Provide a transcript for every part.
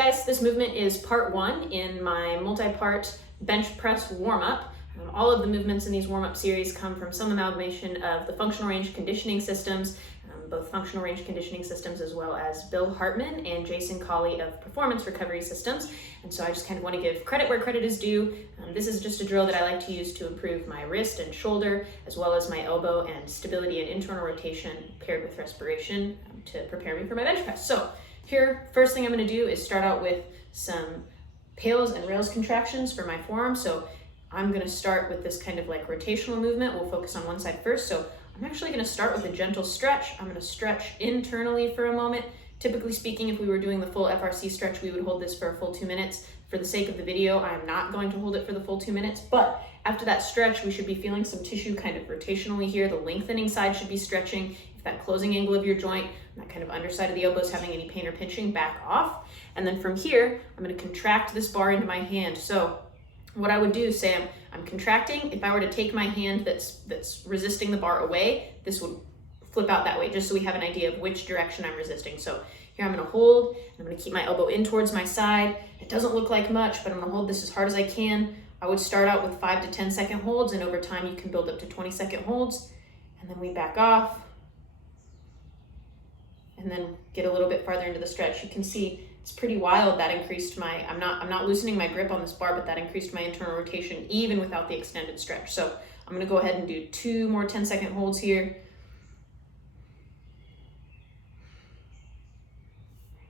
guys, this movement is part 1 in my multi-part bench press warm-up. All of the movements in these warm-up series come from some amalgamation of the functional range conditioning systems, both functional range conditioning systems as well as Bill Hartman and Jason Colley of performance recovery systems. And so I just kind of want to give credit where credit is due. This is just a drill that I like to use to improve my wrist and shoulder, as well as my elbow and stability and internal rotation paired with respiration to prepare me for my bench press. So here, first thing I'm going to do is start out with some Pails and rails contractions for my forearm. So I'm going to start with this kind of like rotational movement. We'll focus on one side first. So I'm actually going to start with a gentle stretch. I'm going to stretch internally for a moment. Typically speaking, if we were doing the full FRC stretch, we would hold this for a full 2 minutes. For the sake of the video, I'm not going to hold it for the full 2 minutes, but after that stretch, we should be feeling some tissue kind of rotationally here. The lengthening side should be stretching. If that closing angle of your joint, that kind of underside of the elbow is having any pain or pinching, back off. And then from here, I'm going to contract this bar into my hand. So what I would do, say I'm contracting. If I were to take my hand that's resisting the bar away, this would flip out that way, just so we have an idea of which direction I'm resisting. So here I'm going to hold, I'm going to keep my elbow in towards my side. It doesn't look like much, but I'm going to hold this as hard as I can. I would start out with 5 to 10 second holds, and over time you can build up to 20-second holds. And then we back off, and then get a little bit farther into the stretch. You can see it's pretty wild. That increased my, I'm not loosening my grip on this bar, but that increased my internal rotation even without the extended stretch. So I'm going to go ahead and do 2 more 10-second holds here.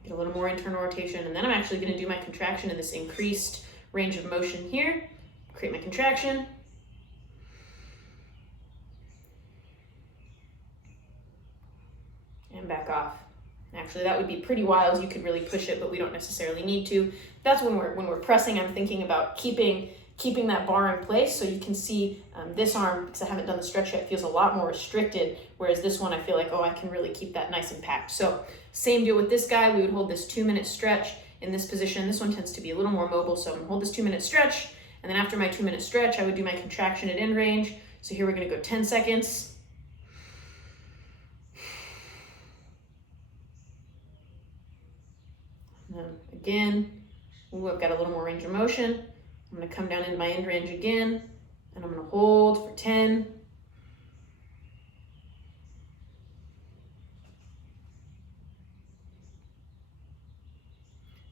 Get a little more internal rotation, and then I'm actually going to do my contraction in this increased range of motion here. Create my contraction. And back off. Actually, that would be pretty wild. You could really push it, but we don't necessarily need to. That's when we're pressing. I'm thinking about keeping that bar in place. So you can see this arm, because I haven't done the stretch yet, feels a lot more restricted, whereas this one I feel like, oh, I can really keep that nice and packed. So same deal with this guy. We would hold this 2-minute stretch in this position. This one tends to be a little more mobile, so I'm gonna hold this 2-minute stretch, and then after my 2-minute stretch, I would do my contraction at end range. So here we're gonna go 10 seconds. And then again, ooh, I've got a little more range of motion. I'm going to come down into my end range again, and I'm going to hold for 10.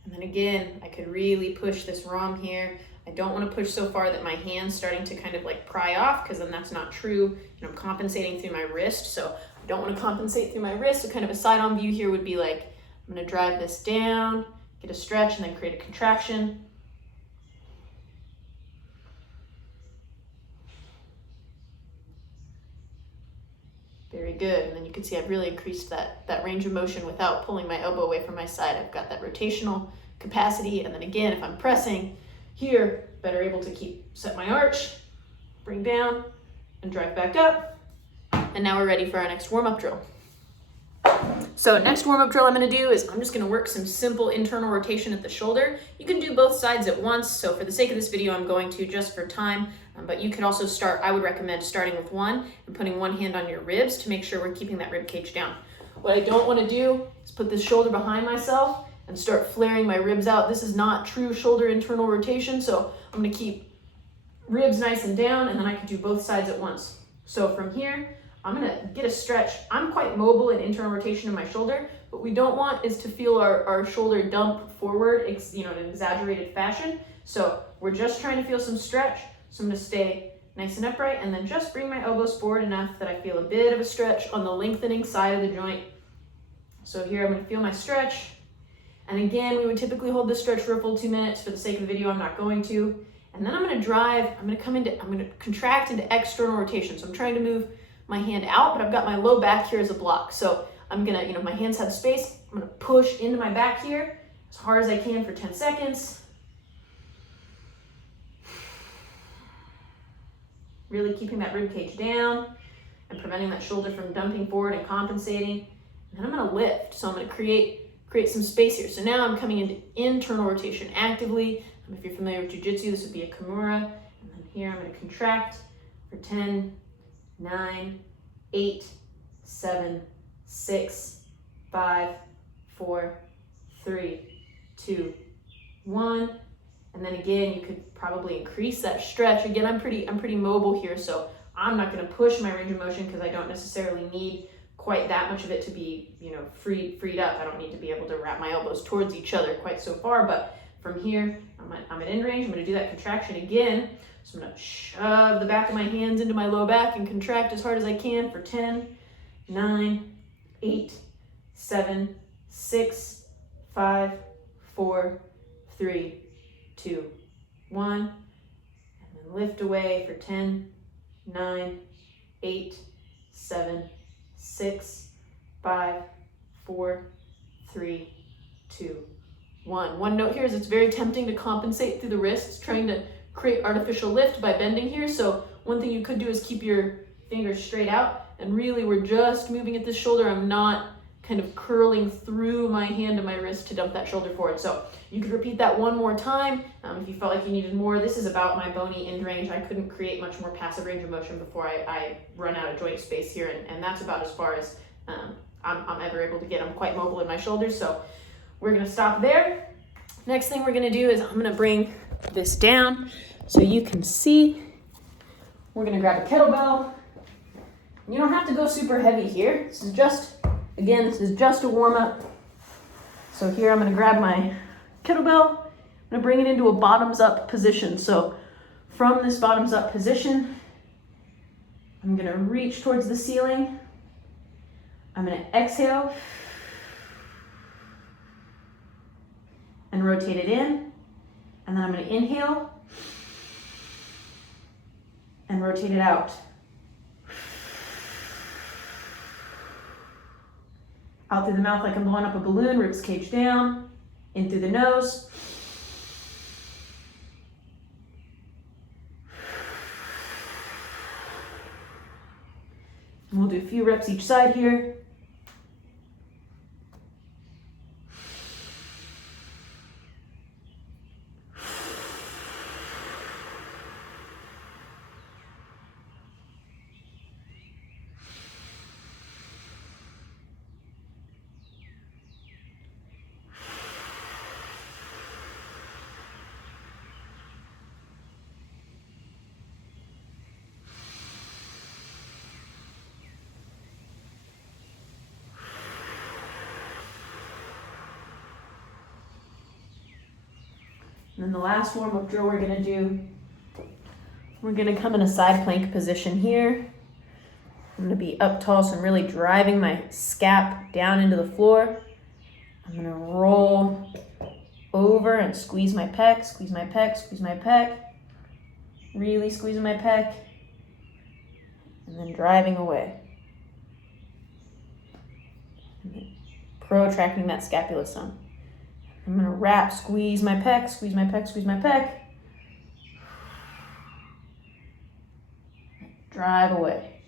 And then again, I could really push this ROM here. I don't want to push so far that my hand's starting to kind of like pry off, because then that's not true. And I'm compensating through my wrist, so I don't want to compensate through my wrist. So kind of a side-on view here would be like, I'm going to drive this down, get a stretch, and then create a contraction. Very good. And then you can see I've really increased that range of motion without pulling my elbow away from my side. I've got that rotational capacity. And then again, if I'm pressing here, better able to set my arch, bring down, and drive back up. And now we're ready for our next warm-up drill. So next warm-up drill I'm going to do is I'm just going to work some simple internal rotation at the shoulder. You can do both sides at once. So for the sake of this video, I'm going to just for time, but you could also start, I would recommend starting with one and putting one hand on your ribs to make sure we're keeping that rib cage down. What I don't want to do is put this shoulder behind myself and start flaring my ribs out. This is not true shoulder internal rotation. So I'm going to keep ribs nice and down, and then I can do both sides at once. So from here, I'm going to get a stretch. I'm quite mobile in internal rotation in my shoulder. What we don't want is to feel our shoulder dump forward, in an exaggerated fashion. So we're just trying to feel some stretch. So I'm going to stay nice and upright, and then just bring my elbows forward enough that I feel a bit of a stretch on the lengthening side of the joint. So here I'm going to feel my stretch. And again, we would typically hold this stretch for a full 2 minutes. For the sake of the video, I'm not going to. And then I'm going to drive. I'm going to contract into external rotation. So I'm trying to move my hand out, but I've got my low back here as a block. So I'm gonna, my hands have space. I'm gonna push into my back here as hard as I can for 10 seconds. Really keeping that rib cage down and preventing that shoulder from dumping forward and compensating. And then I'm gonna lift. So I'm gonna create some space here. So now I'm coming into internal rotation actively. If you're familiar with jiu-jitsu, this would be a kimura. And then here I'm gonna contract for 10, 9, 8, 7, 6, 5, 4, 3, 2, 1. And then again, you could probably increase that stretch. Again, I'm pretty mobile here, so I'm not going to push my range of motion because I don't necessarily need quite that much of it to be, freed up. I don't need to be able to wrap my elbows towards each other quite so far, but from here, I'm at end range. I'm going to do that contraction again. So I'm going to shove the back of my hands into my low back and contract as hard as I can for 10, 9, 8, 7, 6, 5, 4, 3, 2, 1. And then lift away for 10, 9, 8, 7, 6, 5, 4, 3, 2, 1. One note here is it's very tempting to compensate through the wrists, trying to create artificial lift by bending here. So one thing you could do is keep your fingers straight out, and really we're just moving at this shoulder. I'm not kind of curling through my hand and my wrist to dump that shoulder forward. So you could repeat that one more time if you felt like you needed more. This is about my bony end range. I couldn't create much more passive range of motion before I run out of joint space here, and that's about as far as I'm ever able to get. I'm quite mobile in my shoulders, so we're gonna stop there. Next thing we're gonna do is I'm gonna bring this down so you can see. We're gonna grab a kettlebell. You don't have to go super heavy here. This is just a warm up. So here I'm gonna grab my kettlebell. I'm gonna bring it into a bottoms up position. So from this bottoms up position, I'm gonna reach towards the ceiling. I'm gonna exhale and rotate it in. And then I'm gonna inhale and rotate it out. Out through the mouth like I'm blowing up a balloon, ribs cage down, in through the nose. And we'll do a few reps each side here. And then the last warm-up drill we're gonna do, we're gonna come in a side plank position here. I'm gonna be up tall, so I'm really driving my scap down into the floor. I'm gonna roll over and squeeze my pec, squeeze my pec, squeeze my pec. Really squeezing my pec. And then driving away. And then protracting that scapula some. I'm gonna wrap, squeeze my pec, squeeze my pec, squeeze my pec. Drive away.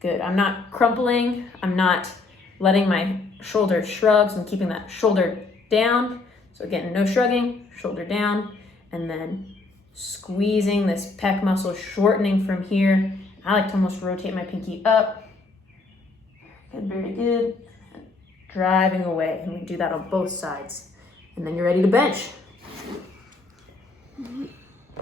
Good, I'm not crumpling. I'm not letting my shoulder shrug, so I'm keeping that shoulder down. So again, no shrugging, shoulder down, and then squeezing this pec muscle, shortening from here. I like to almost rotate my pinky up. Good, very good. Driving away, and we do that on both sides. And then you're ready to bench.